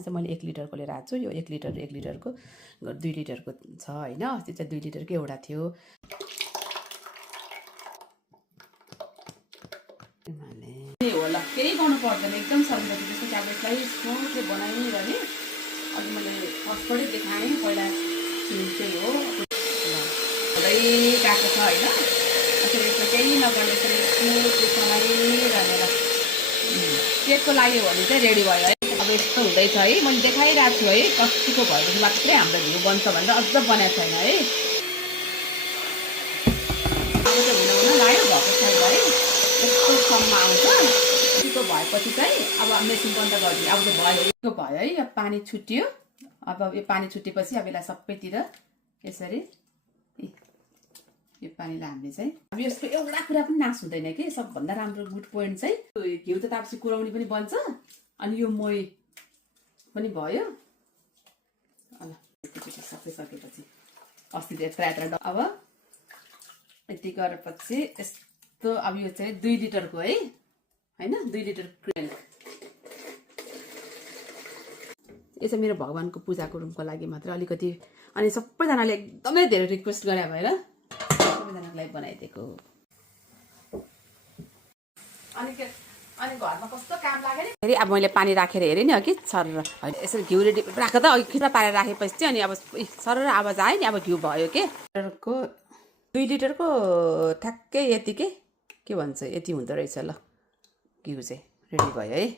चाहिँ मैले 1 लिटरको लिएर आएको छु। यो 1 लिटरको 2 लिटरको छ होइन। अस्ति चाहिँ 2 लिटरकै एउटा थियो। होला केही गर्नु पर्दैन, एकदम सजिलो छ। त्यसपछि अब यसलाई स्मुथली बनाइरहने। अघि मैले फर्स्टबाटै देखाएँ, पहिला त्यही हो हुँदै गएको छ होइन। यसरी यसमा केही नगर्ने, यसरी स्मुथली चलाइरहने। केकको लागि हो भने चाहिँ रेडी भयो है। अब यस्तो हुँदैछ है, मैले देखाइरहेको छु है। कतिको भएपछि मात्रै हाम्रो घिउ बन्छ भनेर अझ बनाएको छैन है। अब चाहिँ हुन लाग्यो, भएको छ है। यस्तो सम्म आउँछ। यस्तो भएपछि चाहिँ अब मेसिन बन्द गरिदियो। अब चाहिँ भयो है। अब पानी छुट्यो। अब यो पानी छुटेपछि अब यसलाई सबैतिर यसरी यो पानीलाई हामीले चाहिँ अब यसको एउटा कुरा पनि नाश हुँदैन कि। सबभन्दा राम्रो गुड पोइन्ट चाहिँ घिउ त तापसी कुराउनी पनि बन्छ अनि यो मोही पनि भयो। सबै सकेपछि अस्ति यत्रा अब यति गरेपछि यस्तो अब यो चाहिँ 2 लिटरको है होइन। 2 लिटर क्रिम। यो चाहिँ मेरो भगवानको पूजाको रुमको लागि मात्र अलिकति। अनि सबैजनाले एकदमै धेरै रिक्वेस्ट गरे भएर सबैजनाको लागि बनाइदिएको। अनि घरमा कस्तो काम लाग्यो नि फेरि। अब मैले पानी राखेर हेरेँ नि अघि सर यसरी घिउ रेडी राख्दा त अघि खिच्न पारेर राखेपछि चाहिँ अनि अब सर आवाज आयो नि। अब घिउ भयो के। 2 लिटरको ठ्याक्कै यति के भन्छ यति हुँदो रहेछ। ल घिउ चाहिँ रेडी भयो है।